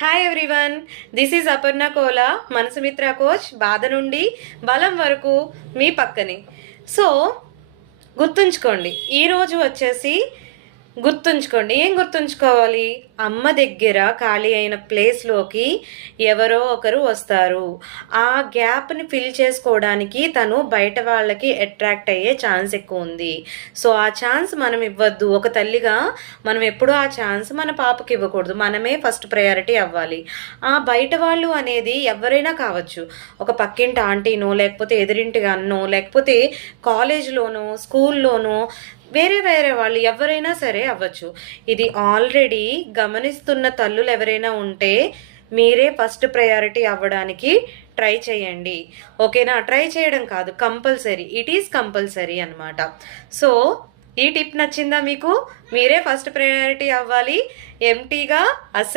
Hi everyone, this is Aparna Kola, Manasumitra coach. బాధ నుండి బలం వరకు మీ పక్కనే. సో గుర్తుంచుకోండి, ఈరోజు వచ్చేసి గుర్తుంచుకోండి. ఏం గుర్తుంచుకోవాలి? అమ్మ దగ్గర ఖాళీ అయిన ప్లేస్లోకి ఎవరో ఒకరు వస్తారు. ఆ గ్యాప్ని ఫిల్ చేసుకోవడానికి తను బయట వాళ్ళకి అట్రాక్ట్ అయ్యే ఛాన్స్ ఎక్కువ ఉంది. సో ఆ ఛాన్స్ మనం ఇవ్వద్దు. ఒక తల్లిగా మనం ఎప్పుడూ ఆ ఛాన్స్ మన పాపకి ఇవ్వకూడదు. మనమే ఫస్ట్ ప్రయారిటీ అవ్వాలి. ఆ బయట వాళ్ళు అనేది ఎవరైనా కావచ్చు. ఒక పక్కింటి ఆంటీనో, లేకపోతే ఎదురింటి అన్నో, లేకపోతే కాలేజ్లోనో, స్కూల్లోనో, వేరే వేరే వాళ్ళు ఎవరైనా సరే అవ్వచ్చు. ఇది ఆల్రెడీ గమనిస్తున్న తల్లులు ఎవరైనా ఉంటే మీరే ఫస్ట్ ప్రయారిటీ అవ్వడానికి ట్రై చేయండి. ఓకేనా? ట్రై చేయడం కాదు, కంపల్సరీ. ఇట్ ఈస్ కంపల్సరీ అనమాట. సో ఈ టిప్ నచ్చిందా మీకు? మీరే ఫస్ట్ ప్రయారిటీ అవ్వాలి. ఎంటీగా అసలు